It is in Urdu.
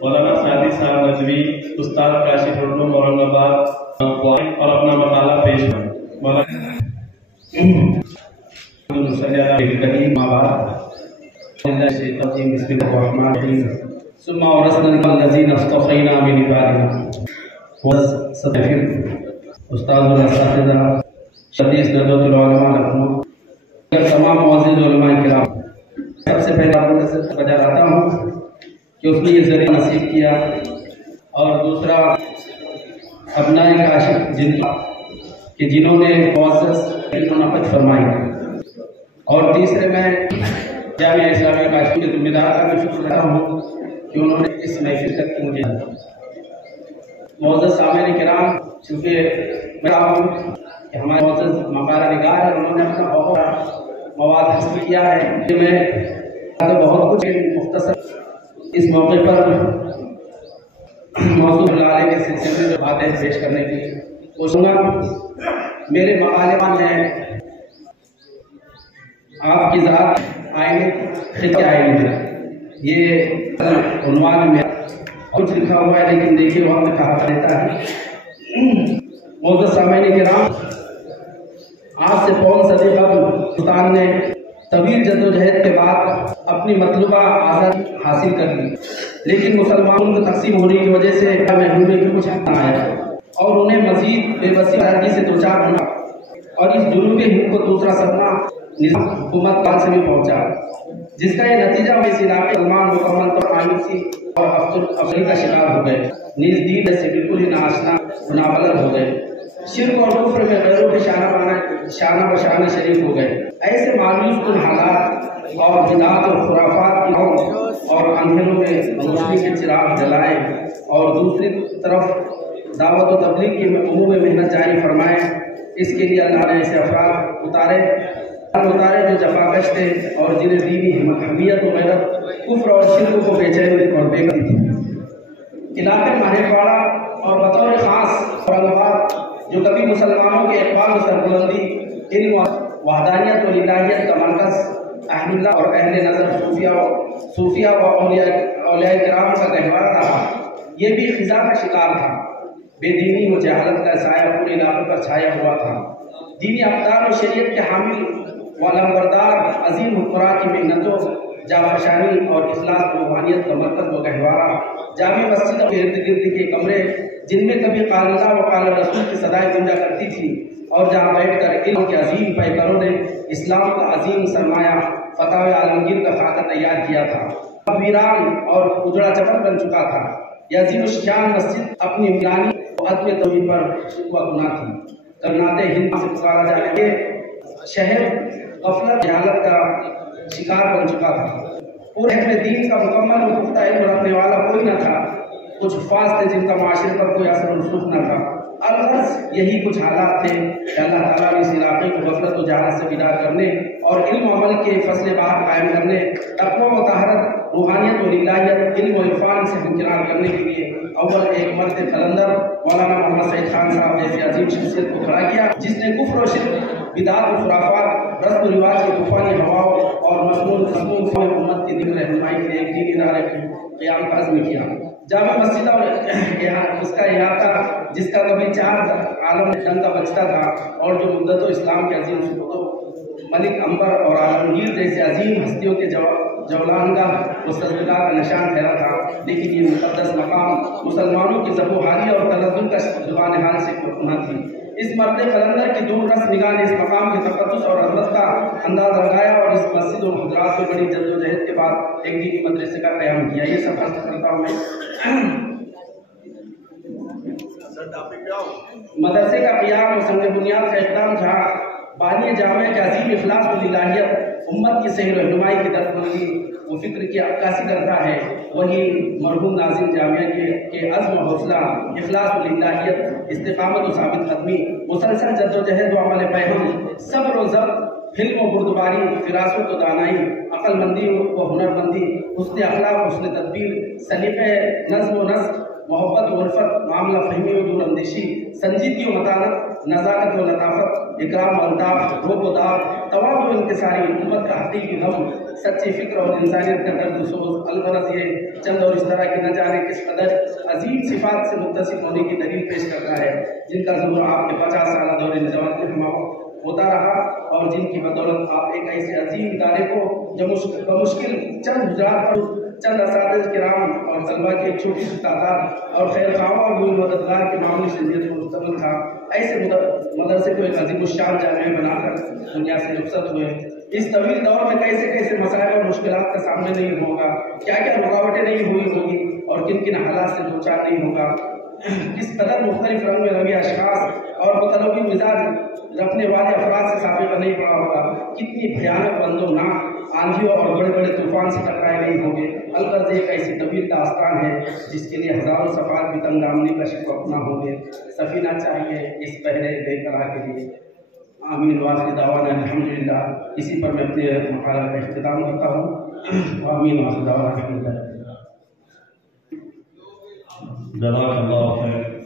مولانا سعدی صاحب نجوی، استاد کاشف علوم اورنگ آباد اور اپنا مقالہ پیش کریں۔ مولانا بسم اللہ الرحمن الرحیم ثم اورثنا الذین اصطفینا من عبادنا استاد الاساتذہ شدید ندوۃ العلماء لکھنؤ، تمام معزز علماء کرام، سب سے پہلے آپ سے بجا رہتا ہوں کہ اس نے یہ ذریعہ نصیب کیا، اور دوسرا ابنائے کاشف جنہوں نے معزز منعقد فرمائی، اور تیسرے میں جامعہ اسلامیہ کاشف کے ذمہ دار کا بھی شکر کرتا ہوں کہ انہوں نے اس محفل تک کی مجھے معزز سامعین کرام، چونکہ میں ہوں کہ ہمارے معزز مقالہ نگار ہیں، انہوں نے اپنا بہت مواد حاصل کیا ہے، میں بہت کچھ مختصر اس موقع پر موضوع مطالعے کے سلسلے میں باتیں پیش کرنے کی کوشش کروں گا۔ میرے مقالے ہیں آپ کی ذات آئینے خطے آئینے میں، یہ عنوان میں کچھ لکھا ہوا ہے، لیکن دیکھیے وہاں میں کہا دیتا ہے۔ معزز سامعین کرام، آج سے پون صدی قبل ہندوستان نے طویل جدوجہد کے بعد اپنی مطلوبہ آزادی حاصل کر لی، لیکن مسلمانوں کو تقسیم ہونے کی وجہ سے محرومی کی کچھ حق نہ آیا، اور انہیں مزید بے بسی حرجی سے دوچار ہونا، اور اس جنوبی ہند کو دوسرا صدمہ نظام حکومت کال سے بھی پہنچا، جس کا یہ نتیجہ اس علاقے مسلمان مکمل طور آئینسی اور افسری کا شکار ہو گئے، نیز دین سے بالکل ہی ناشنا نابلد ہو گئے، شرک اور کفر میں غیروں کے شانہ بشانہ شریک ہو گئے۔ ایسے مایوس کن حالات اور بدعات اور خرافات کی اور اندھیروں میں روشنی کے چراغ جلائے، اور دوسری طرف دعوت و تبلیغ کی عموم محنت جاری فرمائے۔ اس کے لیے اللہ نے ایسے افراد اتارے جو جفاکش تھے، اور جنہیں دینی حمیت و غیرت کفر اور شرک کو بے چین اور بے قدری تھی۔ علاقے مہرواڑہ اور بطور خاص اورنگ آباد، جو کبھی مسلمانوں کے اقبال و سربلندی، علم و وحدانیت و الہیت کا مرکز، اہل اللہ اور اہل نظر صوفیہ و اولیاء کرام کا گہوارہ رہا، یہ بھی خزاں کا شکار تھا۔ بے دینی و جہالت کا سایہ پورے علاقے پر چھایا ہوا تھا۔ دینی اقدار و شریعت کے حامل و لمبردار عظیم حکمراں کی محنتوں، جانفشانی اور اخلاص و روحانیت کا مرکز و گہوارہ، جامع مسجد اور ارد گرد کے کمرے جن میں کبھی قال اللہ و قال رسول کی صدائیں گونجا کرتی تھی، اور جہاں بیٹھ کر علم کے عظیم پیکروں نے اسلام کا عظیم سرمایہ فتح عالمگیر کا خاکہ تیار کیا تھا، اب ویران اور اجڑا چپر بن چکا تھا۔ یہ عظیم الشان مسجد اپنی ویرانی و عدم توحید پر شکوہ گناہ تھی۔ کرناتے ہند سے پکارا جانے کے شہر غفلت جہالت کا شکار بن چکا تھا۔ پورے اہل دین کا مکمل و پختہ علم رکھنے والا کوئی نہ تھا، کچھ حفاظ تھے جن کا معاشرے پر کوئی اثر و رسوخ نہ تھا۔ الغرض یہی کچھ حالات تھے کہ اللہ تعالیٰ نے اس علاقے کو غفلت و جہالت سے بیدار کرنے اور علم و عمل کے فصل بہار قائم کرنے، تقویٰ و طہارت، روحانیت و الہیت، علم و عرفان سے ہمکنار کرنے کے لیے اول ایک مرد قلندر مولانا محمد سعید خان صاحب جیسی عظیم شخصیت کو کھڑا کیا، جس نے کفر و شرک، بدعات و خرافات، رسم و رواج کی طوفانی ہواؤں اور مسموم امت کی دل رہنمائی کے لیے ایک دینی ادارے کی قیام کا عزم کیا۔ جامع مسجد اور اس کا احاطہ، جس کا کبھی چار عالم ڈنکا بجتا تھا، اور جو مدت و اسلام کے عظیم سپردوں ملک انبر اور عالمگیر جیسے عظیم ہستیوں کے جولانگاہ و سجدگاہ کا نشان ٹھہرا تھا، لیکن یہ مقدس مقام مسلمانوں کی ذبوحالی اور تنزل کا زبان حال سے نہ تھی۔ اس مرد قلندر کی دور رس نگاہ نے اس مقام کی تقدس اور عظمت کا انداز لگایا، اور اس مسجد و حضرات میں بڑی جدوجہد کے بعد ایک دینی مدرسے کا قیام کیا۔ یہ سب عرض کرتا ہوں میں۔ مدرسے کا قیام و سنگ بنیاد کا اقدام جہاں بانی جامعہ کے عظیم اخلاص و الہیت، امت کی صحیح رہنمائی کی درخواست و فکر کی عکاسی کرتا ہے، وہی مرحوم ناظم جامعہ کے عزم و حوصلہ، اخلاص و الہیت، استقامت و ثابت قدمی، مسلسل جد و جہد و عمل پیہم، صبر و ضبط، حلم و بردباری، فراست و دانائی، عقل مندی و ہنر مندی، حسن اخلاق، حسن تدبیر، سلیقہ نظم و نسق، محبت و الفت، معاملہ فہمی و دور اندیشی، سنجیدگی و متانت، نزاکت و لطافت، اکرام و الطاف، روب و دار، تواضع و انکساری، امت کا حقیقی غم، سچی فکر اور انسانیت کا درد و سوز۔ الغرض یہ چند اور اس طرح کی نہ جانے کس قدر عظیم صفات سے متصف ہونے کی دلیل پیش کرتا ہے، جن کا ظہور آپ کے 50 سالہ دور نجات میں ہم ہوتا رہا، اور جن کی بدولت آپ ایک ایسے عظیم ادارے کو جو بمشکل چند حجرات پر چند اساتذہ کرام اور طلبہ کی ایک چھوٹی سی تعداد اور خیر خواہوں اور کوئی مددگار کے معمولی شریعت کو مستقل تھا، ایسے مدرسے کو ایک عظیم الشان جامعہ بنا کر دنیا سے رخصت ہوئے۔ اس طویل دور میں کیسے کیسے مسائل اور مشکلات کا سامنا نہیں ہوگا، کیا کیا رکاوٹیں نہیں ہوئی ہوگی، اور کن کن حالات سے دوچار نہیں ہوگا، کس قدر مختلف رنگ میں رنگے اشخاص اور متنوع مزاج رکھنے والے افراد سے سابقہ نہیں پڑا ہوگا، کتنی بھیانک بند و ناک آندھیوں اور بڑے بڑے طوفان سے ٹکرائے نہیں ہوں گے۔ الغرض ایک ایسی طویل داستان ہے جس کے لیے ہزاروں صفحات بھی تنگ دامنی کا شکوہ اپنا ہوں گے۔ سفینہ چاہیے اس پہلے بے قرار کے لیے۔ آمین واخر دعوانا الحمدللہ۔ اسی پر میں اپنے مقالہ کا اختتام کرتا ہوں۔ آمین واخر دعوانا الحمدللہ۔ جزاک اللہ خیر۔